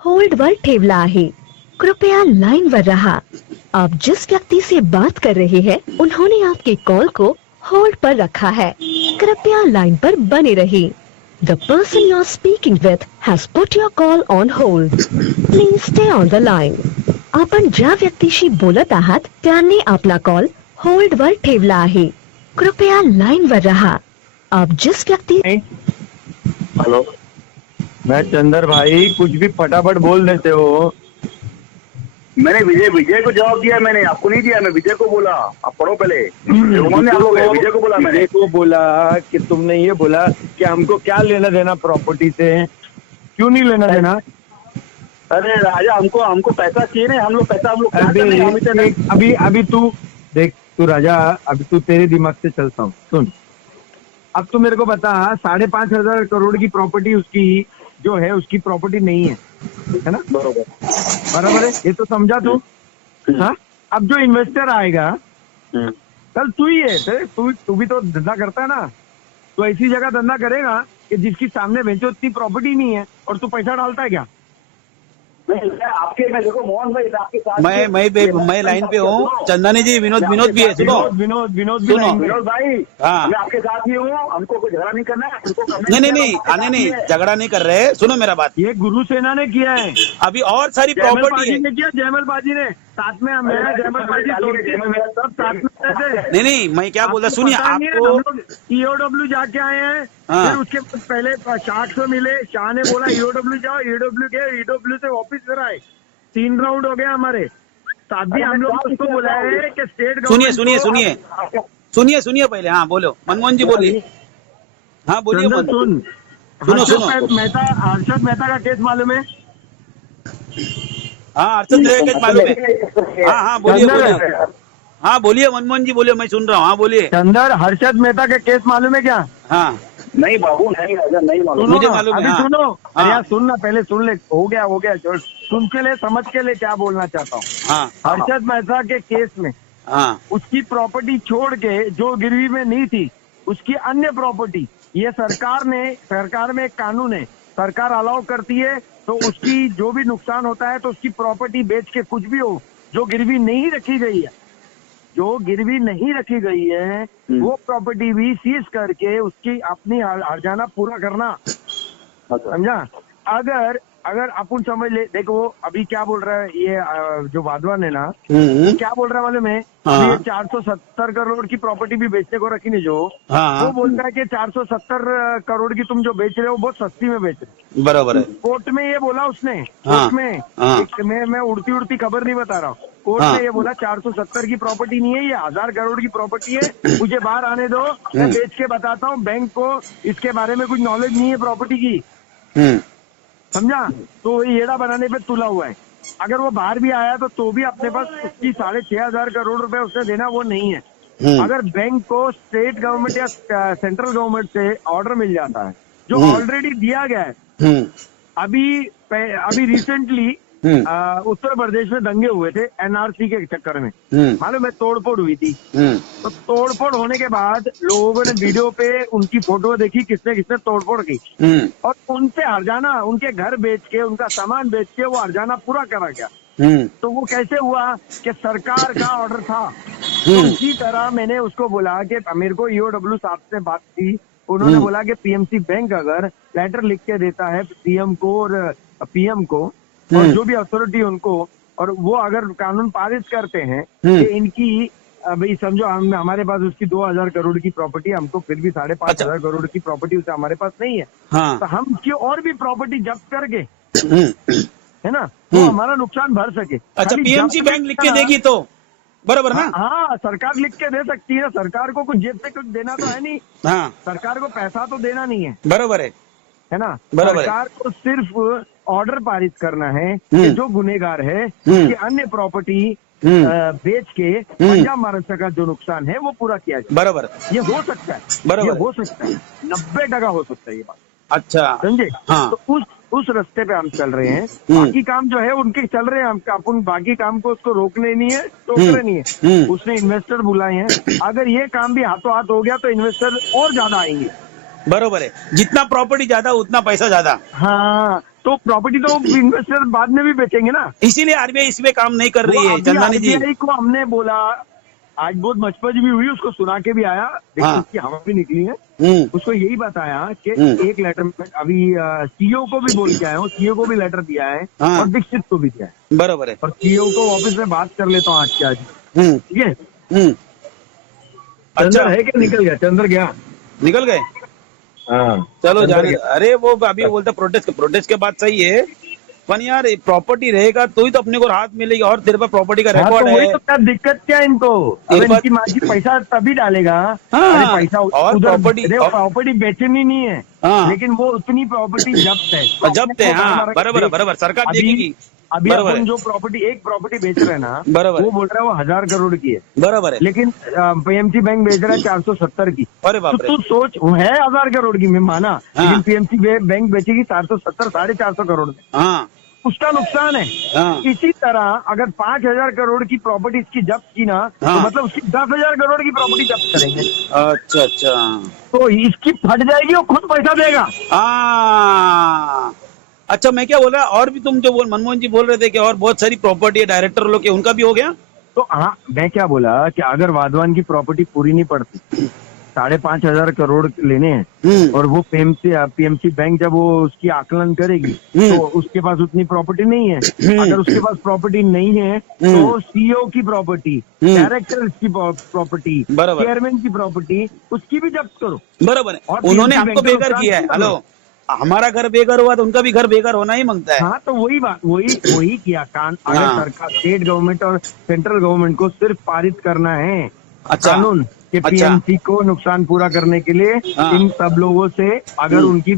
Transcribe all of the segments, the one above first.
होल्डवर ठेवला आहे. कृपया लाइनवर रहा. आप जिस व्यक्ति से बात कर रहे हैं उन्होंने आपके कॉल को होल्ड पर रखा है. कृपया लाइन पर बने रहिए. The person you are speaking with has put your call on hold. Please stay on the line. आपण ज्या व्यक्तीशी बोलत आहात त्यांनी आपला कॉल होल्डवर ठेवला आहे. कृपया लाइनवर रहा. आप जिस व्यक्ति हेलो, मैं चंदर भाई, कुछ भी फटाफट बोल देते हो. मैंने विजय को जवाब दिया. मैंने आपको नहीं दिया. मैं विजय को बोला. आप पढ़ो पहले. उन्होंने आप लोग विजय को बोला. मैंने विजय को बोला कि तुमने ये बोला कि हमको क्या लेना देना प्रॉपर्टी से. क्यों नहीं लेना देना. अरे राजा, हमको पैसा चाहिए ना. हम लोग क्या करने, हम इतने नहीं. अभी तू देख, तू राजा, अभी तू तेरे दिमाग से चलता हूँ. सुन, अब तू मेरे को बता, 5,500 करोड़ की प्रॉपर्टी उसकी जो है, उसकी प्रॉपर्टी नहीं है ना. बराबर है. ये तो समझा तू. हाँ, अब जो इन्वेस्टर आएगा कल तू ही है. तू भी तो धंधा करता है ना. तो ऐसी जगह धंधा करेगा कि जिसकी सामने बेचो उतनी प्रॉपर्टी नहीं है और तू पैसा डालता है क्या. मैं देखो मोहन भाई, आपके साथ मैं लाइन पे हूँ. चंदनी जी, विनोद भी है. सुनो विनोद सुनो. विनोद भाई, हाँ. मैं आपके साथ ही हूँ. हमको कोई झगड़ा नहीं करना है. नहीं आने नहीं, झगड़ा नहीं कर रहे. सुनो मेरा बात. ये गुरु सेना ने किया है. अभी और सारी प्रॉपर्टी है. ने किया, जयमल बाजी ने साथ में. मैं जयमल बाजी सब साथ में थे. नहीं, मैं क्या बोल रहा, सुनिए. आपको ईओडब्ल्यू जाके आए हैं. हाँ. फिर उसके पहले शाह से मिले. शाह ने बोला ईओडब्ल्यू जाओ. ईओडब्ल्यू गए. ईओडब्ल्यू से वापिस फिर आए. 3 राउंड हो गए हमारे साथ भी. हम लोग उसको बुलाए हैं कि स्टेट सुनिए पहले. हाँ बोलो मनमोहन जी, बोलिए. हाँ बोलिए. सुनो. हर्षद मेहता का केस मालूम है. हाँ, अर्चन केस मालूम है. हाँ बोलिए. हाँ बोलिए मनमोहन जी, बोलिए. मैं सुन रहा हूँ. हाँ बोलिए. चंदर, हर्षद मेहता का केस मालूम है क्या. हाँ, नहीं बाबू, नहीं राजा, नहीं मालूम. मुझे मालूम है. अभी हाँ. सुनो. हाँ. अरे यार सुन ना, पहले सुन ले. हो गया छोड़. सुन के ले, समझ के ले क्या बोलना चाहता हूँ. हाँ. हर्षद मेहता के केस में हाँ. उसकी प्रॉपर्टी छोड़ के जो गिरवी में नहीं थी, उसकी अन्य प्रॉपर्टी, ये सरकार में एक कानून है. सरकार अलाउ करती है तो उसकी जो भी नुकसान होता है तो उसकी प्रॉपर्टी बेच के कुछ भी हो, जो गिरवी नहीं रखी गई है वो प्रॉपर्टी भी सीज करके उसकी अपनी हर्जाना पूरा करना. समझा. अगर अपन समझ ले. देखो अभी क्या बोल रहा है ये जो वाधवान है ना, क्या बोल रहा है मालूम है. अभी 470 करोड़ की प्रॉपर्टी भी बेचने को रखी नहीं जो. वो बोलता है कि 470 करोड़ की तुम जो बेच रहे हो बहुत सस्ती में बेच रहे. बराबर है. कोर्ट में ये बोला उसने. कोर्ट में मैं उड़ती खबर नहीं बता रहा हूँ. कोर्ट ने ये बोला 470 की प्रॉपर्टी नहीं है, ये 1000 करोड़ की प्रॉपर्टी है. मुझे बाहर आने दो, मैं बेच के बताता हूँ. बैंक को इसके बारे में कुछ नॉलेज नहीं है प्रॉपर्टी की. समझा. तो येड़ा बनाने पे तुला हुआ है. अगर वो बाहर भी आया तो भी अपने पास उसकी 6,500 करोड़ रुपए उसने देना वो नहीं है. अगर बैंक को स्टेट गवर्नमेंट या सेंट्रल गवर्नमेंट से ऑर्डर मिल जाता है जो ऑलरेडी दिया गया है. अभी रिसेंटली उत्तर प्रदेश में दंगे हुए थे एनआरसी के चक्कर में. मालूम है, तोड़फोड़ हुई थी. तो तोड़फोड़ होने के बाद लोगों ने वीडियो पे उनकी फोटो देखी किसने तोड़फोड़ की. और उनसे हर्जाना, उनके घर बेच के, उनका सामान बेच के वो हर्जाना पूरा करा गया. तो वो कैसे हुआ कि सरकार का ऑर्डर था. तो इसी तरह मैंने उसको बोला कि मेरे को ईओडब्ल्यू साहब से बात की. उन्होंने बोला कि पीएमसी बैंक अगर लेटर लिख के देता है सीएम को और पीएम को और जो भी अथॉरिटी उनको, और वो अगर कानून पारित करते हैं कि इनकी भाई समझो हमारे पास उसकी 2,000 करोड़ की प्रॉपर्टी, हमको फिर भी 5,500 करोड़ की प्रॉपर्टी उसे हमारे पास नहीं है. हाँ. तो हम उसकी और भी प्रॉपर्टी जब्त करके, है ना, तो हमारा नुकसान भर सके. अच्छा, पीएमसी बैंक लिख के देगी तो बराबर ना. हाँ, सरकार लिख के दे सकती है. सरकार को कुछ जेब से कुछ देना तो है नहीं. हाँ. सरकार को पैसा तो देना नहीं है. बराबर है ना. बराबर. सरकार को सिर्फ ऑर्डर पारित करना है कि जो गुनेगार है कि अन्य प्रॉपर्टी बेच के पंजाब महाराष्ट्र का जो नुकसान है वो पूरा किया जाए. बराबर. ये हो सकता है. बराबर. ये हो सकता है. 90% हो सकता है ये बात. अच्छा, समझे. हाँ. तो उस रास्ते पे हम चल रहे हैं. बाकी काम जो है उनके चल रहे हैं. हम अपन बाकी काम को उसको रोकने नहीं है, टोकरे नहीं है. उसने इन्वेस्टर बुलाए हैं. अगर ये काम भी हाथों हाथ हो गया तो इन्वेस्टर और ज्यादा आएंगे. बरोबर है. जितना प्रॉपर्टी ज्यादा उतना पैसा ज्यादा. हाँ. तो प्रॉपर्टी तो इन्वेस्टर बाद में भी बेचेंगे ना। इसीलिए आरबीआई इसमें काम नहीं कर रही है चंदानी जी। RBI को हमने बोला, आज बहुत मचपच भी हुई, उसको सुना के भी आया, हाँ। उसकी हवा भी निकली है। उसको यही बताया कि एक लेटर में अभी सीईओ को भी बोल के आया हूँ, सीईओ को भी लेटर दिया है हाँ। और दीक्षित को भी दिया है। बराबर है। और सीईओ को ऑफिस में बात कर लेता हूँ आज के आज, ठीक है। अच्छा चंद्र है क्या? निकल गया चंद्र, गया निकल गए। हाँ चलो चंद्र जाने। गया। अरे वो अभी बोलता प्रोटेस्ट के बात सही है, पर यार प्रॉपर्टी रहेगा तो ही तो अपने को राहत मिलेगी, और तेरे पास प्रॉपर्टी का हाँ, रिकॉर्ड तो वही है। तो क्या दिक्कत क्या है इनको? तेरे अब पास- इनकी माजी पैसा तभी डालेगा। हाँ, अरे पैसा और उधर प्रॉपर्टी- प्रॉपर्टी बेचनी नहीं है, हाँ। लेकिन वो उतनी प्रॉपर्टी जब्त है। जब्त है, हाँ बराबर सरकार देखेगी। अभी बराबर अपन है। जो एक प्रॉपर्टी बेच रहे हैं ना, बराबर वो है। बोल रहा है वो 1000 करोड़ की है, बराबर है। लेकिन पीएमसी बैंक बेच रहा है 470 की। अरे बाप तो रे। तू सोच, वो है 1000 करोड़ की, मैं माना, हाँ। लेकिन पीएमसी बैंक बेचेगी 470, 450 करोड़ में, हाँ उसका नुकसान है। हाँ इसी तरह अगर 5000 करोड़ की प्रॉपर्टी इसकी जब्त की ना, हाँ। तो मतलब उसकी 10,000 करोड़ की प्रॉपर्टी जब्त करेंगे, अच्छा अच्छा। तो इसकी फट जाएगी, वो खुद पैसा देगा। हाँ अच्छा, मैं क्या बोल रहा, और भी तुम जो मनमोहन जी बोल रहे थे कि और बहुत सारी प्रॉपर्टी है डायरेक्टर लोग के, उनका भी हो गया। तो हाँ, मैं क्या बोला कि अगर वाधवान की प्रॉपर्टी पूरी नहीं पड़ती, 5,500 करोड़ लेने हैं, और वो पीएमसी बैंक जब वो उसकी आकलन करेगी तो उसके पास उतनी प्रॉपर्टी नहीं है। अगर उसके पास प्रॉपर्टी नहीं है तो सीईओ की प्रॉपर्टी, डायरेक्टर की प्रॉपर्टी, बराबर। चेयरमैन की प्रॉपर्टी, उसकी भी जब्त करो। बराबर है। और उन्होंने PNC हमको बैंक का बेकार नुकसान किया है। क्यों हेलो, हमारा घर बेकार हुआ तो उनका भी घर बेकार होना ही मांगता है। हाँ, तो वही बात, वही किया अगर हाँ। सरकार, स्टेट गवर्नमेंट और सेंट्रल गवर्नमेंट को सिर्फ पारित करना है अच्छा। कानून कि अच्छा। पीएमसी को नुकसान पूरा करने के लिए हाँ। इन सब लोगों से अगर उनकी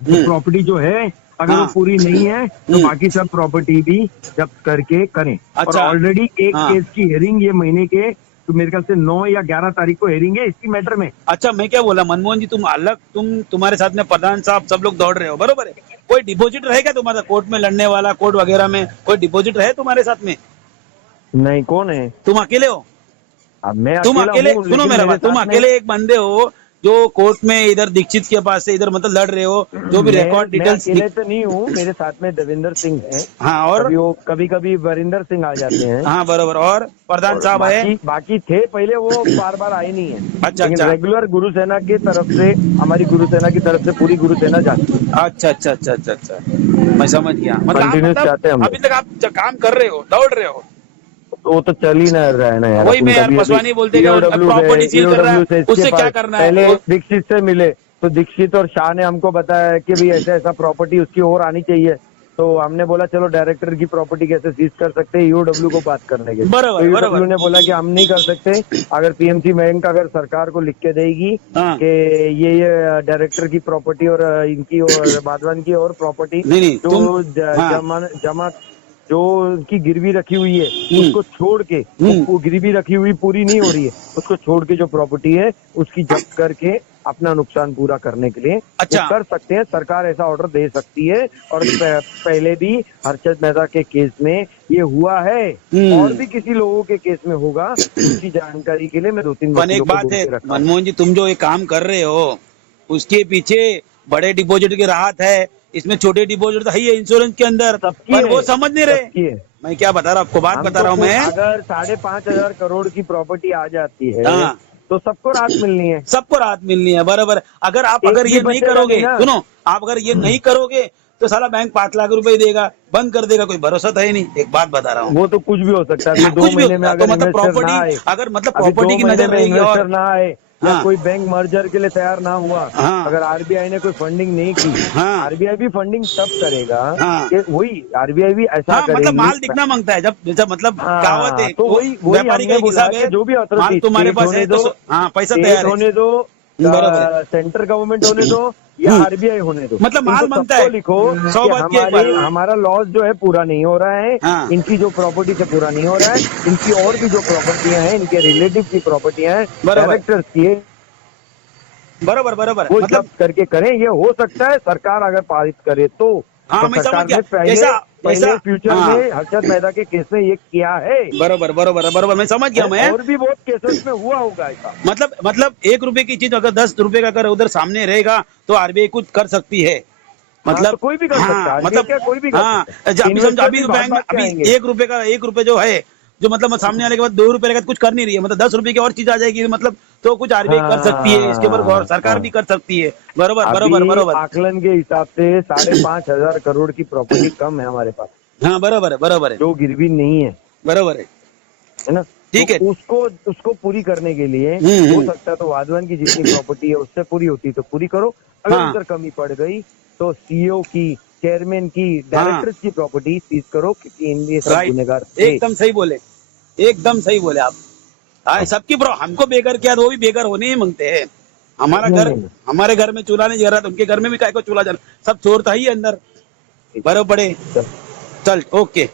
प्रॉपर्टी जो है अगर हाँ। वो पूरी नहीं है तो बाकी सब प्रॉपर्टी भी जब्त करके करें। और अच्छा। ऑलरेडी एक हाँ। केस की हेयरिंग ये महीने के, तो मेरे ख्याल से 9 या 11 तारीख को हेयरिंग है इसी मैटर में। अच्छा, मैं क्या बोला मनमोहन जी, तुम अलग, तुम्हारे साथ में प्रधान साहब सब लोग दौड़ रहे हो, बरोबर है। कोई डिपॉजिट रहेगा तुम्हारा कोर्ट में लड़ने वाला, कोर्ट वगैरह में कोई डिपॉजिट रहे तुम्हारे साथ में? नहीं, कौन है? तुम अकेले हो? अब मैं तुम अकेले, हूँ, सुनो लेकिन मेरा मेरे बात, तुम साथ में- अकेले एक बंदे हो जो कोर्ट में इधर दीक्षित के पास से इधर मतलब लड़ रहे हो, जो भी रिकॉर्ड मैं डिटेल्स। अकेले तो नहीं हूँ, मेरे साथ में देवेंद्र सिंह है। हाँ, और कभी कभी वरिंदर सिंह आ जाते हैं। हाँ बराबर, और प्रधान साहब है। बाकी थे पहले, वो बार आए नहीं है। अच्छा, लेकिन अच्छा। रेगुलर गुरु सेना की तरफ से, हमारी गुरु सेना की तरफ से पूरी गुरु सेना जाती है। अच्छा अच्छा अच्छा अच्छा अच्छा, मैं समझ गया। मतलब आप Continuous चाहते हैं हम अभी तक आप काम कर रहे हो, दौड़ रहे हो। तो वो तो चल ही ना रहा है ना यार। वही मैं यार, पसवानी बोलते हैं कि प्रॉपर्टी सील कर रहा है, उससे क्या करना है? पहले दीक्षित से मिले तो दीक्षित और शाह ने हमको बताया कि भाई ऐसा प्रॉपर्टी उसकी और आनी चाहिए। तो हमने बोला चलो डायरेक्टर की प्रॉपर्टी कैसे सीज कर सकते हैं, ईओडब्ल्यू को बात करने के। बराबर, तो बराबर। ईओडब्ल्यू ने बोला कि हम नहीं कर सकते, अगर पीएमसी बैंक अगर सरकार को लिख के देगी हाँ। कि ये डायरेक्टर की प्रॉपर्टी और इनकी और वाधवान की और प्रॉपर्टी नहीं, जो हाँ। जमा जो उनकी गिरवी रखी हुई है उसको छोड़ के, वो गिरवी रखी हुई पूरी नहीं हो रही है, उसको छोड़ के जो प्रॉपर्टी है उसकी जब्त करके अपना नुकसान पूरा करने के लिए अच्छा। वो कर सकते हैं। सरकार ऐसा ऑर्डर दे सकती है, और पहले भी हर्षद मेहता के केस में ये हुआ है, और भी किसी लोगों के केस में होगा। उसकी जानकारी के लिए मैं 2-3 पर एक बात है मनमोहन जी, तुम जो ये काम कर रहे हो उसके पीछे बड़े डिपॉजिट की राहत है, इसमें छोटे डिपॉजिट तो है ही है इंश्योरेंस के अंदर, पर वो समझ नहीं रहे। मैं क्या बता रहा हूँ आपको, बात बता रहा हूँ मैं। अगर 5,500 करोड़ की प्रॉपर्टी आ जाती है हाँ। तो सबको राहत मिलनी है, सबको राहत मिलनी है, बराबर। अगर आप एक अगर भी ये नहीं बचेगा करोगे, नहीं ना। सुनो, आप अगर ये नहीं करोगे तो साला बैंक 5 लाख रुपए देगा, बंद कर देगा, कोई भरोसा था ही नहीं। एक बात बता रहा हूँ, वो तो कुछ भी हो सकता है। हाँ, 2 कुछ भी महीने हो में सकता है। अगर तो मतलब इन्वेस्टर ना आए, प्रॉपर्टी, अगर मतलब अभी प्रॉपर्टी 2 की महीने नजर में रहेगी इन्वेस्टर और ना आए, या हाँ। कोई बैंक मर्जर के लिए तैयार ना हुआ, हाँ। अगर आरबीआई ने कोई फंडिंग नहीं की, हाँ। आरबीआई भी फंडिंग तब करेगा हाँ। कि वही आरबीआई भी ऐसा हाँ, करेगी। मतलब माल दिखना मांगता है, जब जैसा मतलब हाँ, कहावत है, तो वही व्यापारी का हमने एक बोला हिसाब कि है, जो भी माल अथॉरिटी तुम्हारे पास है तो हाँ, पैसा तैयार है। होने दो, बराबर। सेंट्रल गवर्नमेंट होने दो या आरबीआई होने दो, मतलब माल इनको मांगता सबको है। लिखो 100 कि बात की एक बात। हमारा लॉस जो है पूरा नहीं हो रहा है, हाँ। इनकी जो प्रॉपर्टी से पूरा नहीं हो रहा है, इनकी और भी जो प्रॉपर्टियां हैं, इनके रिलेटिव की प्रॉपर्टियां हैं, बराबर। डायरेक्टर्स की, बराबर बराबर, वो मतलब जब्त करके करें। ये हो सकता है सरकार अगर पारित करे तो। हाँ, तो मैं सरकार समझ गया। ने पहले जैसा फ्यूचर हाँ। में हर्षद मेहता के केस में ये किया है। बराबर बराबर बराबर, मैं समझ गया मैं। और भी बहुत केसेस में हुआ होगा ऐसा। मतलब 1 रुपए की चीज अगर 10 रुपए का अगर उधर सामने रहेगा तो आरबीआई कुछ कर सकती है। मतलब तो कोई भी कर सकता है, मतलब क्या कोई भी कर हाँ, सकता है। अभी समझो अभी इन्वेस्टर बैंक में भाग-भाग के अभी आएंगे। 1 रुपए जो है, जो मतलब सामने आने के बाद 2 रुपए का कुछ कर नहीं रही है, मतलब 10 रुपए की और चीज आ जाएगी, मतलब तो कुछ आरबीआई कर सकती है, इसके ऊपर सरकार भी कर सकती है। बरोबर बरोबर अभी बरोबर। आकलन के हिसाब से 5,500 करोड़ की प्रॉपर्टी कम है हमारे पास, हाँ बरोबर है जो गिरवी नहीं है ना। ठीक है। तो उसको पूरी करने के लिए हो सकता है तो वाधवन की जितनी प्रॉपर्टी है उससे पूरी होती तो पूरी करो, अगर हाँ। उधर कमी पड़ गई तो सीईओ की, चेयरमैन की, डायरेक्टर्स की प्रॉपर्टी सीज करो, क्योंकि इनके सब राइट, गुनहगार थे। एकदम सही बोले आप। सबकी हमको बेघर किया तो वो भी बेघर होने ही मांगते हैं। नहीं। हमारे घर में चूल्हा नहीं जल रहा, तो उनके घर में भी काय को चूल्हा जल, सब चोर था ही अंदर। बराबर पड़े। चल ओके।